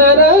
na na